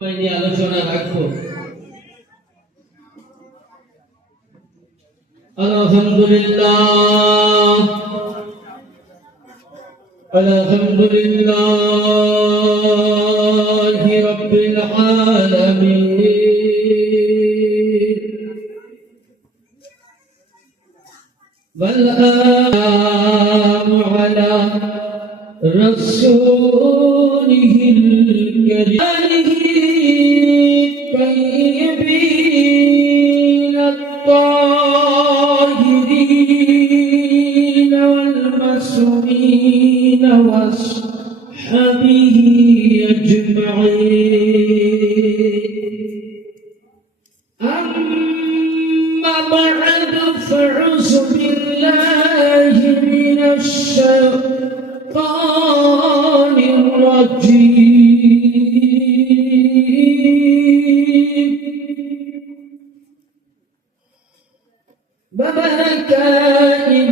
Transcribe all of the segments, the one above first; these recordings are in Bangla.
আলোচনা রাখবো। আলহামদুলিল্লাহ আলহামদুলিল্লাহি রাব্বিল আলামিন ওয়াল সালামু আলা রাসূলিহিল কারীম الطيبين الطاهرين والمعصومين وأصحابه أجمعين. أما بعد فأعوذ بالله من الشيطان الرجيم.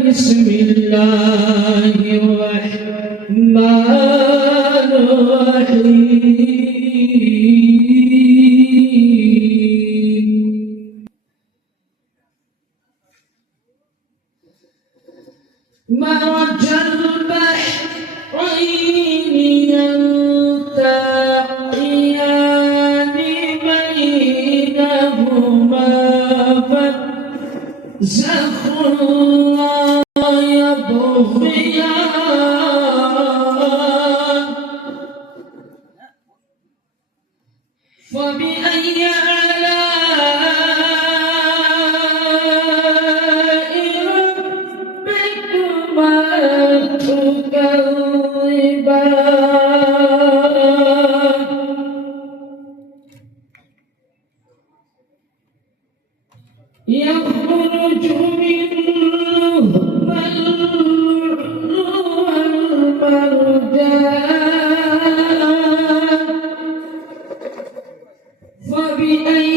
بسم الله الرحمن الرحيم. مرج البحرين يلتقيان بينهما زخرا يبغيان فبأي آلاء ربكما تكذبان يخرج منهما اللؤلؤ والمرجان فبأي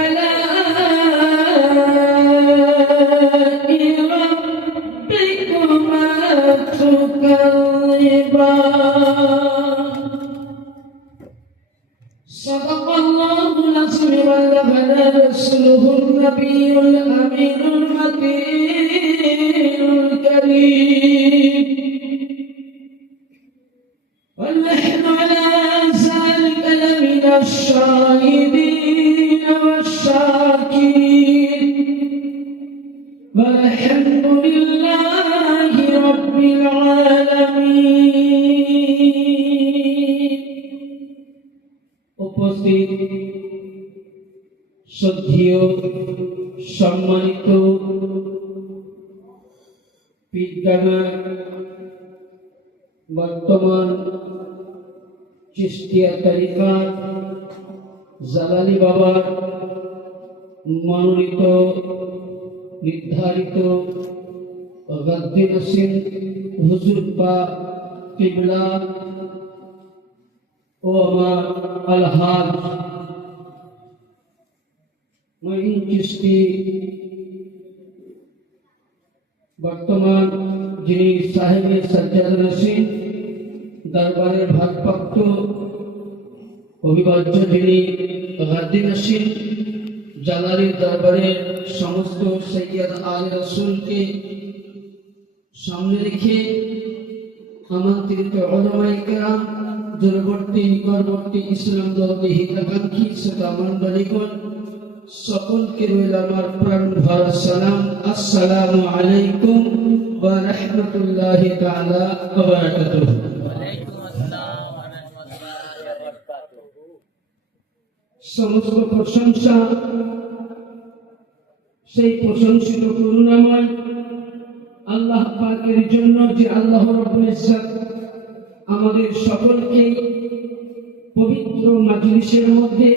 آلاء ربكما تكذبان. صدق الله العظيم وبلغنا رسوله النبي الأمين الحكيم الكريم ونحن على ذلك لمن الشاهدين والشاكرين والحمد لله رب العالمين. উপস্থিত শ্রদ্ধেয় সম্মানিত বিদ্যালয় বর্তমান চিশতিয়া তরিকাত জালালি বাবার মনোনীত নির্ধারিত গাদ্দে নসিম হুজুর পাক কিবলা ও আমার আলহাজ মঈন চিশতি বর্তমান যিনি সাহেবে সজ্জাদ নসিম দরবারের ভারপ্রাপ্ত অভিবাজ্য যিনি গাদ্দে নসিম জালালির দরবারের সমস্ত সৈয়দ আলে রসুলকে সামনে রেখে আমন্ত্রিত উলামায়ে কেরাম দূরবর্তী নিকটবর্তী ইসলাম ধর্মে হিতাকাঙ্ক্ষী শ্রোতা মণ্ডলীগণ সকলকে রইল আমার প্রাণ ভরা সালাম। আসসালামু আলাইকুম ওয়া রাহমাতুল্লাহি তাআলা ওয়া বারাকাতুহু। সমস্ত প্রশংসা সেই প্রশংসিত করুণাময় আল্লাহ পাকের জন্য যে আল্লাহ রাব্বুল ইজ্জত আমাদের সকলকে পবিত্র মাজলিসের মধ্যে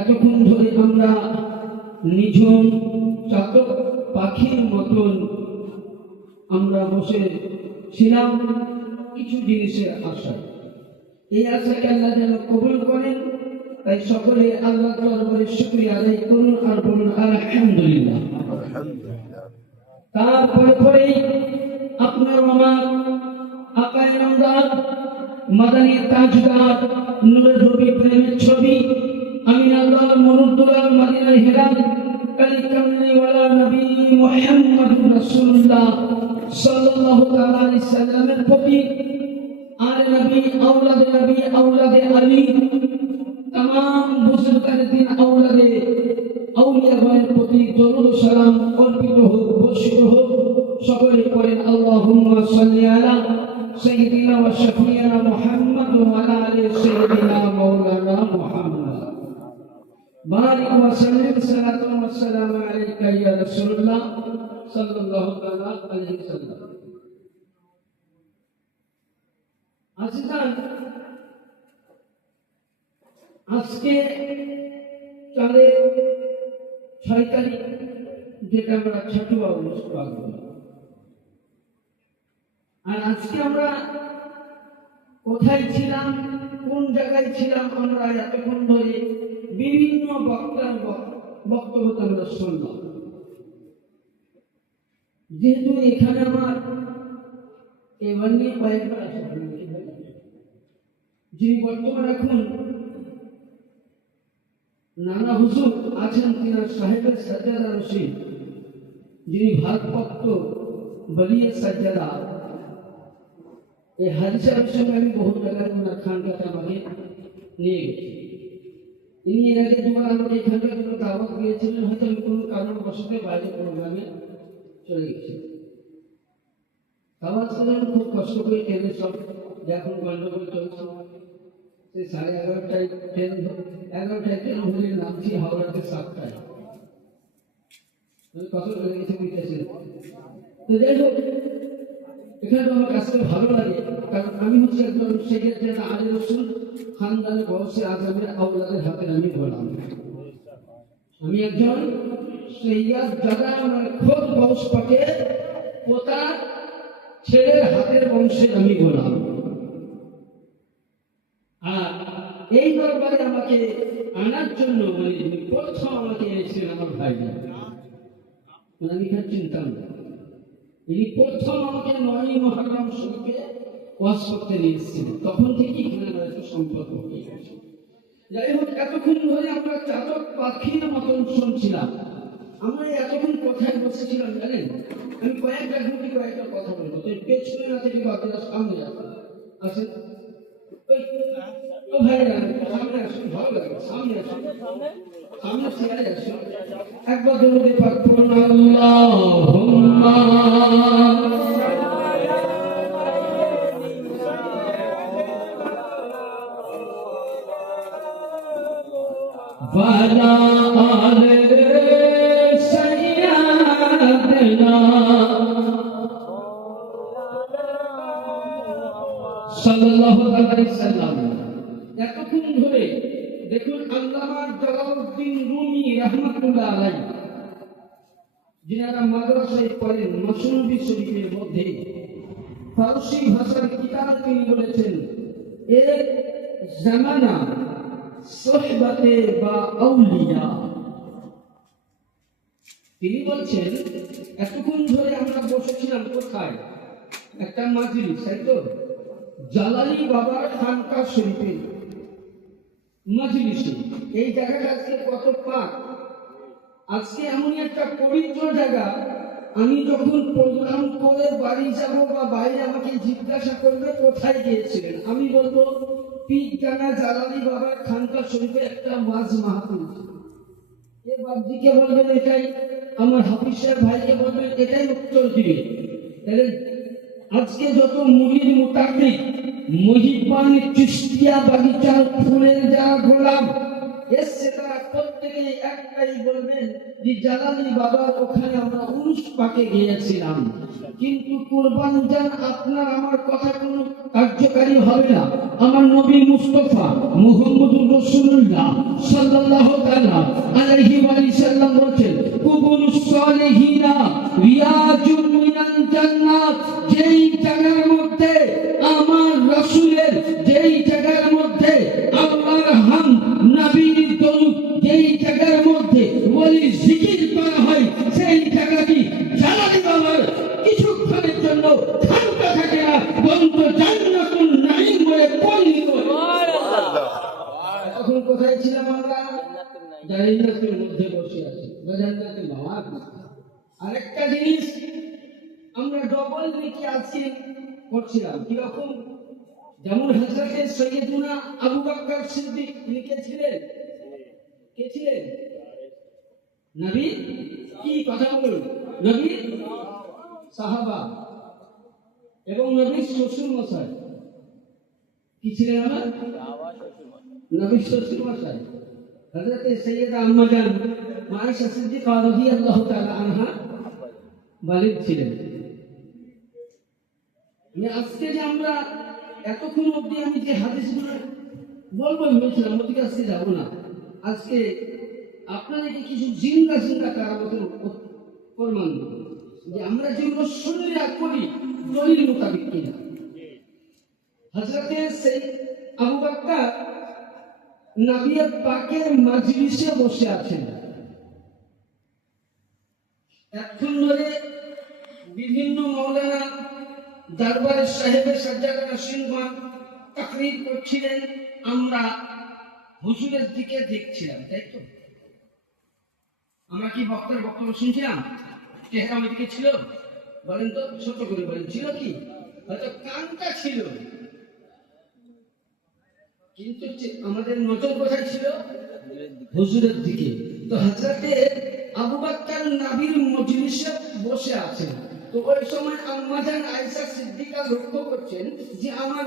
এতক্ষণ ধরে আমরা নিঝুম চাতক পাখির মতন আমরা বসে ছিলাম কিছু জিনিসের আশায়। এই আশাকে আল্লাহ যেন কবুল করেন, তাই সকলে আল্লাহ দরবারে শুকরিয়া আদায় করুন আর বলুন আলহামদুলিল্লাহ। তারপরে আপনার আমার আকায়ে নামদার মাদানী তাজদার নূরের রবি প্রেমের রাসূলুল্লাহ সাল্লাল্লাহু তাআলা আলাইহি সাল্লামের প্রতি আর নবী আওলাদে আলী तमाम বুজুর্গানে দিন আওলাদে আউলিয়াগণের প্রতি দরুদ সালাম অর্পিত হোক বর্ষিত হোক। সকলে পড়েন আল্লাহুম্মা সাল্লি আলা সাইয়্যিদিনা ওয়া শাফিঈনা মুহাম্মদ ওয়া আলা আলি সাইয়্যিদিনা মাওলানা মুহাম্মদ বারিক ওয়া সাল্লিম সালাতান ওয়া সালামু আলাইকা ইয়া রাসূলুল্লাহ সাল্লাল্লাহু তাআলা আলাইহি ওয়াসাল্লাম। আজিজান, আজকে 6 তারিখ, যেটা আমরা ছাটুয়া অনুষ্ঠান বলি। আর আজকে আমরা কোথায় ছিলাম, কোন জায়গায় ছিলাম, আমরা এতক্ষণ ধরে বিভিন্ন বক্তার বক্তব্য আমরা শুনলাম। যেহেতু এখানে আমার এবার নিয়ে কয়েকবার আসা, যিনি বর্তমান এখন নানা হুজুর আছেন, তিনার সাহেবের সাজ্জাদা রশিদ, যিনি ভারতভক্ত বলিয়ে সাজ্জাদা, এই হাজি সাহেবের সঙ্গে আমি বহু জায়গায় ওনার খানকাতে আমাকে নিয়ে গেছি। ইনি এর আগে দুবার আমাকে এখানকার জন্য দাওয়াত দিয়েছিলেন, হয়তো আমি কোনো কারণবশত বাইরে প্রোগ্রামে চলে গেছি। দাওয়াত করলেন খুব কষ্ট করে, ট্রেনের সব এখন গন্ডগোল চলছে, সেই 11:30টায় ট্রেন, 11টায় ট্রেন ধরে নামছি হাওড়াতে 7টায়। কত চলে গেছে বুঝতেছি। তো যাই হোক, এখানে আমার কাছে ভালো লাগে, কারণ আমি হচ্ছে একজন সেক্ষেত্রে আলী রসুল খানদানে বয়সে আজমের আওলাদের হাতে আমি গোলাম। আমি একজন সৈয়দ দাদা মানে খোদ বংশ পাকে পোতা ছেলের হাতের বংশে আমি গোলাম। আর এই দরবারে আমাকে আনার জন্য মানে প্রথম আমাকে এনেছিলেন আমার ভাই, আমি এখানে চিনতাম না। তিনি প্রথম আমাকে 9 মুহররম শরীফে ওয়াজ করতে নিয়েছিলেন, তখন থেকে এখানে একটা সম্পর্ক হয়ে গেছে। যাই হোক, এতক্ষণ ধরে আমরা চাতক পাখির মতন শুনছিলাম। আমরা এতক্ষণ কোথায় বসেছিলাম জানেন? আমি কয়েকটা কথা বলবো, তো পেছনে না থেকে আপনারা সামনে আসেন। ও ভাইরা সামনে আসুন, ভালো লাগে, সামনে আসুন, সামনে চেয়ারে আসুন। একবার দরুদ পাক পড়ুন, আল্লাহুম্মা ওয়ালা আলি সাইয়্যিদিনা সাল্লাল্লাহু আলাইহি সাল্লাম। এতক্ষণ ধরে দেখুন আল্লামা জালালউদ্দিন রুমি রাহমাতুল্লাহ আলাইহি, যিনারা মাদ্রাসায় পড়েন, মসনবী শরীফের মধ্যে ফারসি ভাষার কিতাব তিনি বলেছেন, এক জামানা সোহবতে বা আউলিয়া। তিনি বলছেন এতক্ষণ ধরে আমরা বসেছিলাম কোথায়? একটা মাজলিস, তাই তো? জালালি বাবার খানকা শরীফে মাজলিসে। এই জায়গাটা আজকে কত পাক, আজকে এমন একটা পবিত্র জায়গা। আমি যখন প্রোগ্রাম করে বাড়ি যাব বা বাইরে আমাকে জিজ্ঞাসা করবে কোথায় গিয়েছিলেন, আমি বলবো পীরগানা জালালি বাবার খানকা শরীফে একটা ওয়াজ মাহফিল। এ বাবজিকে বলবেন এটাই, আমার হাফিজ সাহেব ভাইকে বলবেন এটাই উত্তর দিবে। তাহলে আজকে যত মুরিদ মুতাকিদ মুহিব্বান চিশতিয়া বাগিচার ফুলের যারা গোলাম এসছে, তারা প্রত্যেকে একটাই বলবেন যে জালালি বাবার ওখানে আমরা উরুস পাকে গিয়েছিলাম। কিন্তু কুরবান জান, আপনার আমার কথা কোনো কার্যকারী হবে না। আমার নবী মুস্তাফা মুহাম্মদুর রাসূলুল্লাহ সাল্লাল্লাহু তাআলা আলাইহি ওয়া সাল্লাম বলেছেন, কুবুরুস সালিহিনা রিয়াজুম মিনাল জান্নাত। যেই জায়গার মধ্যে আমার রাসূলের, যেই জায়গার মধ্যে আল্লাহর হাম নবীর দরুদ, যেই জায়গার মধ্যে ওলি জিকির করা হয়, সেই জায়গাটি জালালি বাবার কিছুক্ষণের জন্য খানকা থাকে না, বরঞ্চ জান্নাতুন নাঈম বলে পরিণত হয়। এখন কোথায় ছিলাম আমরা? জান্নাতের মধ্যে বসে আছি, জান্নাতের বাবা। আরেকটা জিনিস আমরা ডবল নেকি আজকে করছিলাম কিরকম, যেমন হযরতে সৈয়দুনা আবু বকর সিদ্দিক তিনি কে ছিলেন? কে ছিলেন? নবী কি কথা বলুন, নবী সাহাবা এবং নবীর শ্বশুর মশাই কি ছিলেন? আমার নবীর শ্বশুর মশাই হযরতে সৈয়দা আম্মা জান আয়েশা সিদ্দিকা রাদিয়াল্লাহু তাআলা আনহা ওয়ালিদ ছিলেন। আজকে যে আমরা এতক্ষণ অবধি আমি যে হাদিসগুলো বলবো ভেবেছিলাম, ওদিকে আজকে যাবো না। আজকে আপনাদেরকে কিছু জিন্দা জিন্দা কারামতের প্রমাণ যে আমরা যেগুলো শুনলে করি দলিল মোতাবিক কিনা। হযরতে সেই আবু বকর নবী পাকের মাজলিসে বসে আছেন, এখন ধরে বিভিন্ন মাওলানা দরবারের সাহেবের সাজ্জাদানা সিনমান তাকরীর করছিলেন, আমরা হুজুরের দিকে দেখছিলাম, তাই তো? আমরা কি বক্তার বক্তব্য শুনছিলাম? চেহারা আমার দিকে ছিল? বলেন তো, ছোট করে বলেন, ছিল কি? হয়তো কানটা ছিল, কিন্তু আমাদের নজর কোথায় ছিল? হুজুরের দিকে। তো হযরতে আবু বকর নবীর মজলিসে বসে আছেন, তো ওই সময় আম্মা জান আয়েশা সিদ্দিকা লক্ষ্য করছেন যে আমার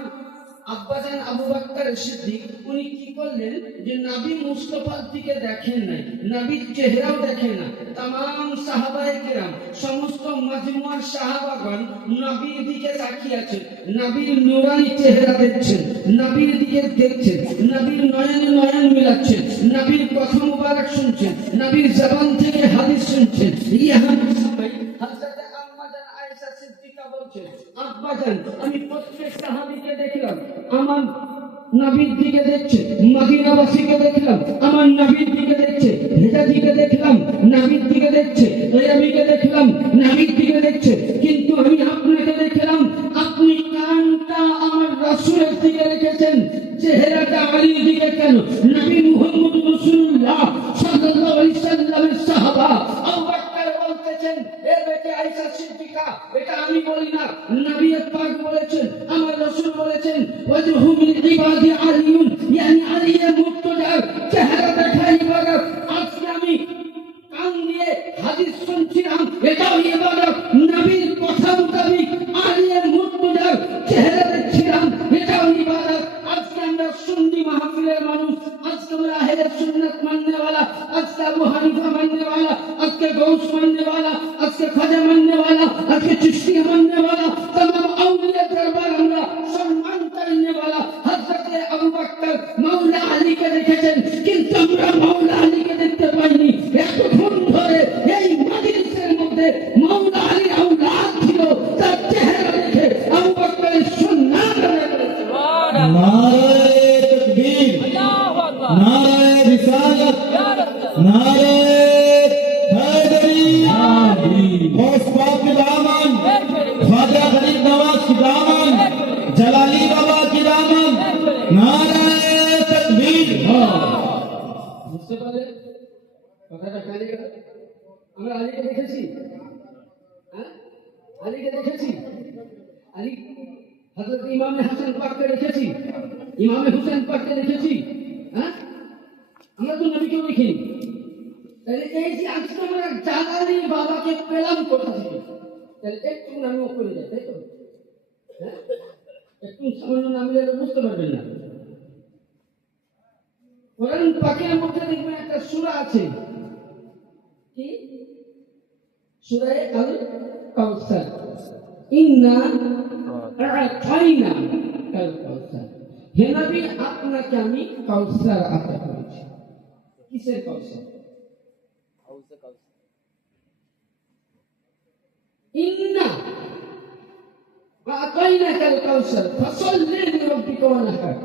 আব্বাজান আবু বকর সিদ্দিক উনি কি করলেন যে নবী মুস্তাফার দিকে দেখেন নাই, নবীর চেহারাও দেখেন না। तमाम সাহাবায়ে কেরাম সমস্ত মাজমুআর সাহাবাগণ নবীর দিকে তাকিয়ে আছেন, নবীর নূরানি চেহারা দেখছেন, নবীর দিকে দেখছেন, নবীর নয়নে নয়ন মিলাচ্ছেন, নবীর কথা মুবারক শুনছেন, নবীর জবান থেকে হাদিস শুনছেন। ইহা সবাই হযরত আম্মা জান আয়েশা সিদ্দিকা বলছেন, আব্বাজান আমি প্রত্যেক সাহাবীকে দেখলাম আমার নবীর দিকে দেখছে, মদিনাবাসীকে দেখলাম আমার নবীর দিকে দেখছে, হেজাজিকে দেখলাম নবীর দিকে দেখছে, ইয়ামিকে দেখলাম নবীর দিকে দেখছে, কিন্তু আমি আপনাকে দেখলাম আপনি কানটা আমার রাসূলের দিকে রেখেছেন, চেহারাটা আলীর দিকে কেন? নবী মুহাম্মদ রাসূলুল্লাহ সাল্লাল্লাহু আলাইহি সাল্লামের সাহাবা আবু বকর বলতেছেন, এ বেটি আয়েশা সিদ্দিকা, এটা আমি বলি না, নবী পাক বলেছেন, আমার রাসূল বলেছেন, ওয়াজহু মিন ইবাদি আলিয়ুন, ইয়ানি আলিয়ের মুক্তদার চেহারা দেখাই ইবাদত। আজকে আমি কান দিয়ে হাদিস শুনছিলাম, এটাও ইবাদত। নবীর কথা মোতাবেক আলিয়ের মুক্তদার চেহারা দেখছিলাম, এটাও ইবাদত। আজকে আমরা সুন্নি মাহফিলের মানুষ, আজকে আমরা আহলে সুন্নাত মাননে वाला, আজকে আবু হানিফা মাননে वाला, আজকে গৌস মাননে वाला, আজকে খাজা মাননে वाला, আজকে চিশতিয়া মাননে वाला, तमाम আউলিয়া দরবার আমরা সম্মান করনে वाला হযরতে আবু বকর মাওলা আলীকে দেখেছেন, কিন্তু আমরা মাওলা আলীকে দেখতে পাইনি। এতক্ষণ ধরে এই মাজলিসের মধ্যে মাওলা আলীর আওলাদ ছিল, তার চেহারা দেখে আবু বকরের সুন্নাত আদায় করেছে। नारे तकबीर, नारे रिसालत, नारे हैदरी, गौस पाक की दामन, ख्वाजा गरीब नवाज की दामन, जलाली बाबा की दामन, नारे तकबीर। বুঝতে পারলে কথাটা? কানে গেল? আমরা আলীকে দেখেছি, হ্যাঁ আলীকে দেখেছি, আলী হযরত ইমামে হাসান পাককে দেখেছি, ইমামে হুসেন পাককে দেখেছি, হ্যাঁ আমরা তো নবীকেও দেখিনি। তাহলে এই যে আজকে আমরা জালালি বাবাকে পেলাম কোথা থেকে? তাহলে একটু নামও করে যায়, তাই তো? হ্যাঁ একটু সামান্য নাম নিলে বুঝতে পারবেন না। কোরআন পাকের মধ্যে দেখবেন একটা সূরা আছে, কি সূরা আল কাউসার, ইন্না আ'তাইনা কাল কাউসার। হে নবী আপনাকে আমি কাউসার আতা করেছি। কিসের কাউসার? ইন্না আ'তাইনা কাল কাউসার ফাসাল্লি লিরাব্বিকা ওয়ানহার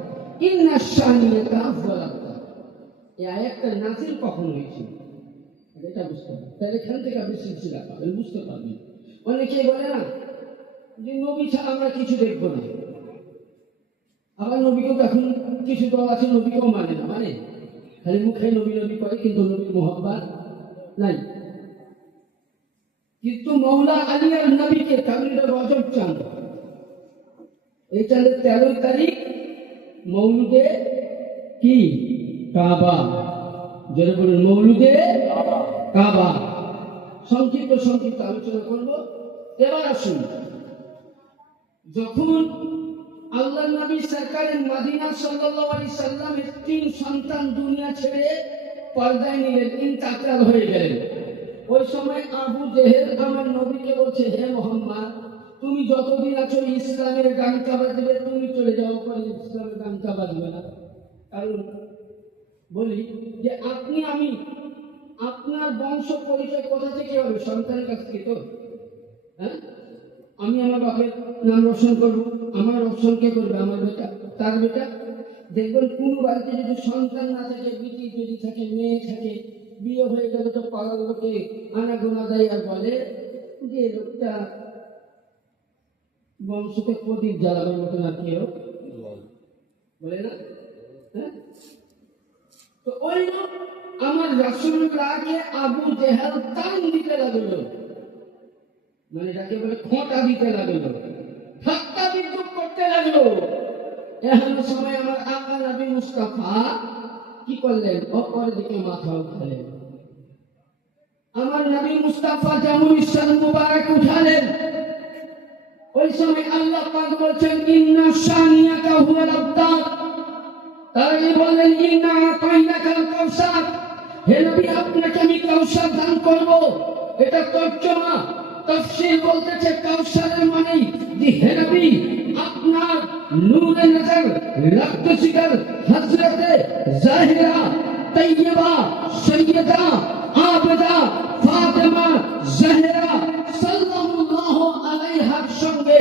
ইন্না শানিয়াকা হুয়াল আবতার। এই আয়াতটা নাযিল কখন হয়েছিল এটা বুঝতে হবে, তাহলে এখান থেকে আপনি সিলসিলা পাবেন, বুঝতে পারবেন। অনেকেই বলে না যে নবী ছাড়া আমরা কিছু দেখবো না, আবার নবীকেও এখন কিছু দল আছে নবীকেও মানে না, মানে খালি মুখে নবী নবী করে কিন্তু নবীর মোহাব্বত নাই। কিন্তু মৌলা আলী আর নবীকে কাবিরা রজব চাঁদ এই চাঁদে 13 তারিখ মৌলুদে কি কাবা, যারা বলেন মৌলুদে কাবা। সংক্ষিপ্ত আলোচনা করব। এবার আসুন, যখন আল্লাহ নবী সরকারের মদিনা সাল্লাল্লাহু আলাইহি সাল্লামের 3 সন্তান দুনিয়া ছেড়ে পর্দায় নিলেন, ইন্তেকাল হয়ে গেলেন, ওই সময় আবু জেহেল আমার নবীকে বলছে, হে মোহাম্মদ, তুমি যতদিন আছো ইসলামের ডাঙ্কা বাজবে, তুমি চলে যাও, পরে ইসলামের ডাঙ্কা বাজবে না। কারণ বলি যে আপনি আমি আপনার বংশ পরিচয় কোথা থেকে হবে? সন্তানের কাছ থেকে তো। হ্যাঁ, আমি আমার বাপের নাম রোশন করবো, আমার রোশন কে করবে? আমার বেটা, তার বেটা। দেখবেন কোন বাড়িতে যদি সন্তান না থাকে, বিটি যদি থাকে, মেয়ে থাকে, বিয়ে হয়ে গেলে তো পাড়ার লোকে আনাগোনা দেয় আর বলে যে লোকটা বংশকে প্রদীপ জ্বালানোর মতো না, কেউ বলে না। হ্যাঁ, তো ওই লোক আমার রাসূলুল্লাহকে আবু জেহেল টান দিতে লাগলো, মানে যাকে বলে খোঁটা দিতে লাগলো, ঠাট্টা বিদ্রুপ করতে লাগলো। এমন সময় আমার আকা নবী মুস্তাফা কি করলেন? অপর দিকে মাথা উঠালেন। আমার নবী মুস্তাফা যেমন ইসলাম মুবারক উঠালেন, ওই সময় আল্লাহ পাক বলছেন, ইন্না শানিয়াকা হুয়াল আবতার। তাই বলেন, ইন্না আতাইনাকাল কাউসার, হে নবী আপনাকে আমি কাউসার দান করব। এটা তর্জমা, তাফসীর বলতেছে কাউসারের মানে যে হে নবী আপনার নূরে নজর রক্ত জিগর হযরতে জাহিরা তৈয়বা সৈয়দা আবেদা ফাতেমা জাহরা সাল্লাল্লাহু আলাইহার সঙ্গে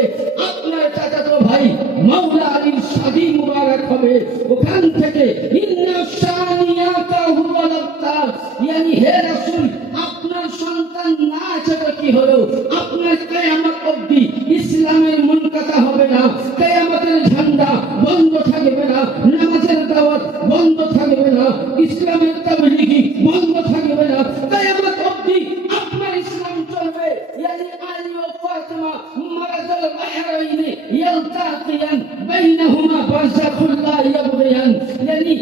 আপনার চাচাতো ভাই মাওলা আলীর শাদী মুবারক হবে। ওখান থেকে ইন্না শানিয়াকা হুয়াল আবতার, yani হে রাসূল আপনার সন্তান না আছে তো কি হলো? আপনার কিয়ামত অবধি ইসলামের মুনকাতা হবে না, কিয়ামতের ঝান্ডা বন্ধ থাকবে না, নামাজের দাওয়াত বন্ধ থাকবে না, ইসলামের তাবলীগি বন্ধ থাকবে না, কিয়ামত অবধি আপনার ইসলাম চলবে। yani আলী ও ফাতেমা মারাজাল বাহরাইন ইয়ালতাকিয়ান বাইনাহুমা বারযাখুল লা ইয়াবগিয়ান, yani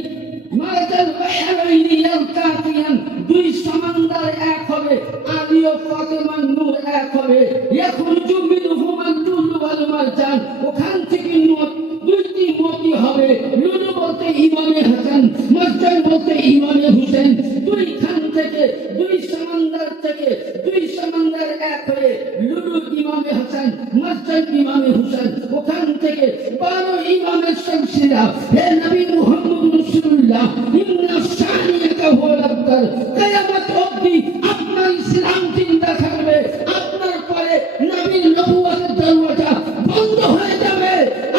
মারাজাল বাহরাইন ইয়ালতাকিয়ান, দুই সমুদ্র এক হবে, আলী ও ফাতেমার নূর এক হবে। ইয়াখরুজু মিনহুমাল লুলু ওয়াল মারজান, ওখান থেকে দুইটি মতি হবে। লুলু বলতে ইমামে হাসান, মারজান বলতে ইমামে হুসেন। দুইখান থেকে, দুই সমুদ্র থেকে, দুই সমুদ্র এক হয়ে লুলু ইমামে হাসান, মারজান ইমামে হুসেন। ওখান থেকে 12 ইমামের সিলসিলা। হে নবী মুহাম্মদ রাসূলুল্লাহ, ইন্না শানিয়াকা হুয়াল আবতার, কিয়ামত অবধি আপনার ইসলাম জিন্দা থাকবে। আপনার পরে নবীর নবুয়তের দরওয়াজা বন্ধ হয়ে যাবে,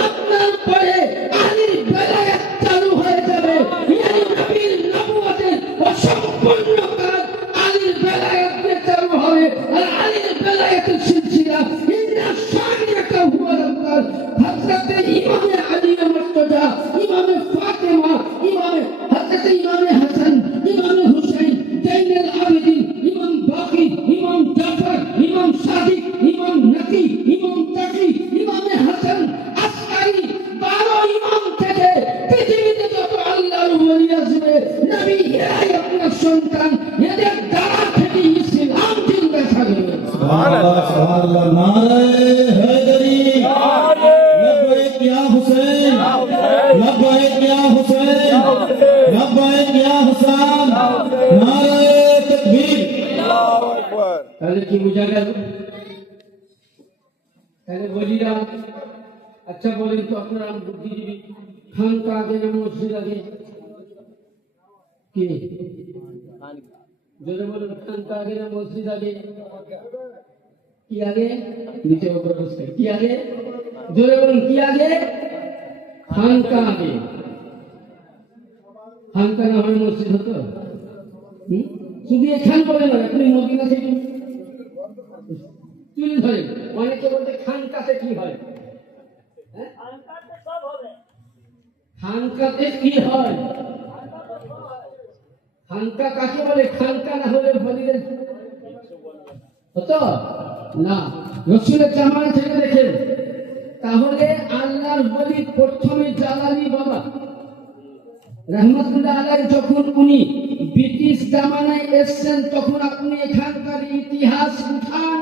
আপনার পরে আলীর বেলায়েত চালু হয়ে যাবে। yani নবীর নবুয়তের অসম্পূর্ণ কাজ আলীর বেলায়েত দিয়ে চালু হবে, আর আলীর বেলায়েতের সিলসিলা ইন্না শানিয়াকা হুয়াল আবতার। হযরতে ইমামে আলী মুর্তজা, ইমামে ফাতেমা, ইমামে হযরতে ইমামে হাসান, ইমামে হুসাইন, জাইনুল আবেদিন, ইমাম বাকি, ইমাম জাফর, ইমাম সাদিক, ইমাম নকি, ইমাম তাকি, ইমামে হাসান আসকারি, 12 ইমাম থেকে পৃথিবীতে যত আল্লাহর ওলি আসবে, নবী এরাই আপনার সন্তান। এদের দ্বারা থেকে ইসলাম জিন্দা থাকবে। সুবহানাল্লাহ, সুবহানাল্লাহ। নারে হায়দারি, লব্বাইক ইয়া হুসেন, লব্বাইক ইয়া হুসেন, লব্বাইক ইয়া হাসান। নারে তাকবীর। তাহলে কি বোঝা গেল? তাহলে বলিরা, আচ্ছা বলেন তো আপনারা বুদ্ধিজীবী, খানকা আগে না মসজিদ আগে? কি যদি বলেন খানকা আগে না মসজিদ আগে? কি আগে? নিচে উপরে বসতে কি আগে? জোরে বলুন কি আগে? খানকা আগে। খানকা না হয় মসজিদ হতো? শুধু এখান বলে না, আপনি মদিনা থেকে তুলে ধরেন। অনেকে বলতে খানকাতে কি হয়? খানকাতে কি হয়? খানকা কাকে বলে? খানকা না হলে বলিলেন হতো না, রসুলের জামানা থেকে দেখেন। তাহলে আল্লাহর বলি প্রথমে জালালি বাবা রহমতুল্লাহ আলাইহি যখন উনি ব্রিটিশ জামানায় এসছেন, তখন আপনি এখানকার ইতিহাস উঠান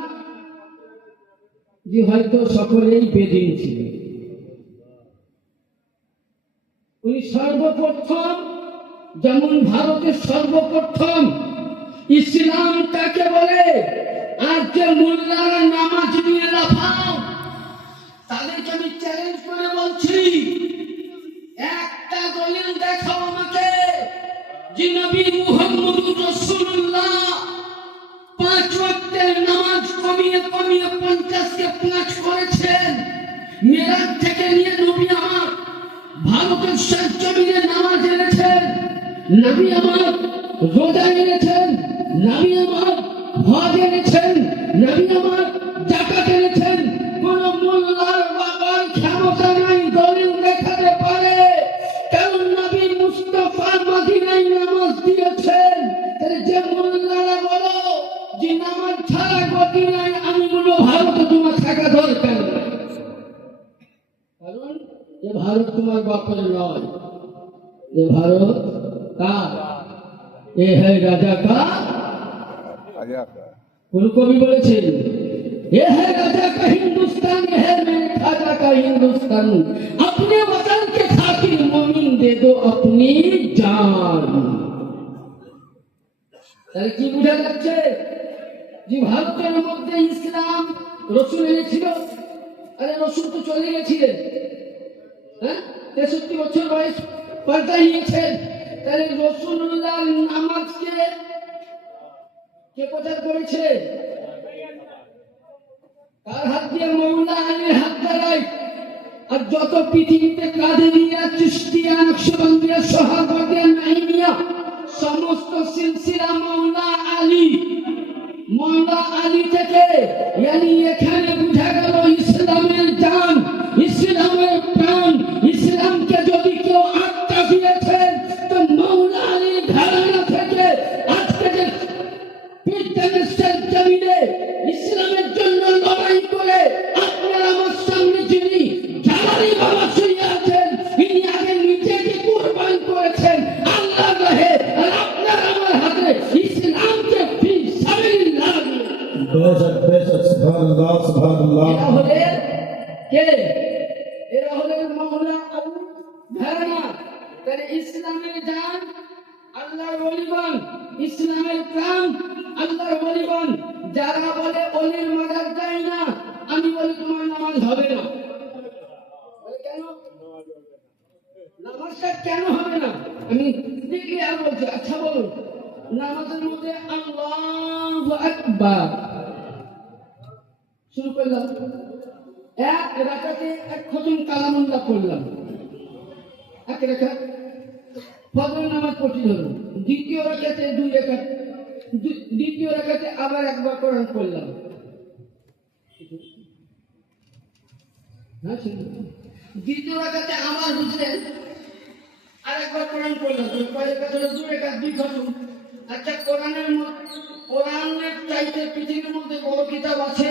যে হয়তো সকলেই বেদিন ছিল। উনি সর্বপ্রথম, যেমন ভারতের সর্বপ্রথম ইসলাম কাকে বলে, আর যে মোল্লারা নামাজ নিয়ে লাফাও, তাদেরকে আমি চ্যালেঞ্জ করে বলছি, একটা দলিল দেখাও আমাকে যে নবী মুহাম্মদুর রাসূলুল্লাহ 5 ওয়াক্তের নামাজ কমিয়ে 50-কে 5 করেছেন। মেরাজ থেকে নিয়ে নবী আমার ভারতের শেষ জমিনে নামাজ এনেছেন, নবী আমার রোজা এনেছেন, নবী আমার হজ এনেছেন, নবী আমার যাকাত এনেছেন। কোন মোল্লার বাবার ক্ষমতা নাই দলিল দেখাতে পারে, কারণ নবী মুস্তাফা মদিনায় নামাজ দিয়েছেন। তাহলে যে মোল্লারা বলো যে নামাজ ছাড়া গতি নাই, আমি বলবো ভারতে তোমার থাকা দরকার নাই, কারণ এ ভারত তোমার বাপের নয়, এ ভারত কার? এ है রাজা কা। কোন কবি বলেছেন ये है राजा का हिंदुस्तान, ये है मेरे खाजा का हिंदुस्तान, अपने वतन के खातिर मोमिन दे दो अपनी जान। তাহলে কি বোঝা যাচ্ছে যে ভারতের মধ্যে ইসলাম রসুল এনেছিল। আরে রসুল তো চলে গেছিলেন, হ্যাঁ 63 বছর বয়স পাল্টাই নিয়েছেন। তাহলে রসুল্লাহর নামাজকে কে প্রচার করেছে? তার হাত দিয়ে? মৌলা আলীর হাত দ্বারাই। আর যত পৃথিবীতে কাদেরিয়া, চিশতিয়া, নকশবন্দিয়া, সোহরাওয়ার্দিয়া, নাইমিয়া সমস্ত সিলসিলা মৌলা আলী থেকে, yani এখানে বোঝা গেল ইসলামের জান, ইসলামের প্রাণ। ইসলামকে যদি কেউ আটকা দিয়েছেন তো মৌলা আলীর ঘরানা থেকে। আজকে যে পৃথিবীর জমিনে ইসলামের জন্য লড়াই করে আপনার আমার সামনে যিনি জালালি বাবা শুয়ে আছেন, ইনি আগে নিজেকে কুরবান করেছেন আল্লাহর রাহে, আর আপনার আমার হাতে ইসলামকে ফি সাবিলিল্লাহ। बेशक बेशक सुभान अल्लाह। এরা হলেন কে? এরা হলেন মৌলা আলী ঘরানা। তাহলে ইসলামের জান আল্লাহর ওলিগণ, ইসলামের প্রাণ আল্লাহর ওলিগণ। যারা বলে ওলির মাজার যায় না, আমি বলি তোমার নামাজ হবে না। বলে কেন? নামাজটা কেন হবে না? আমি দেখি আর বলছি, আচ্ছা বলুন, নামাজের মধ্যে আল্লাহু আকবার শুরু করলাম, এক রাকাতে এক খতম কালামুল্লাহ পড়লাম, এক রাকাত ফজর নামাজ পড়তে হলো, দ্বিতীয় রাকাতে 2 রাকাত, দ্বিতীয় রাকাতে আবার একবার কোরআন পড়লাম, হ্যাঁ দ্বিতীয় রাকাতে আবার বুঝলেন আরেকবার কোরআন পড়লাম, তো কয় রাকাত হলো? 2 রাকাত, 2 খতম। আচ্ছা, কোরআনের চাইতে পৃথিবীর মধ্যে বড় কিতাব আছে?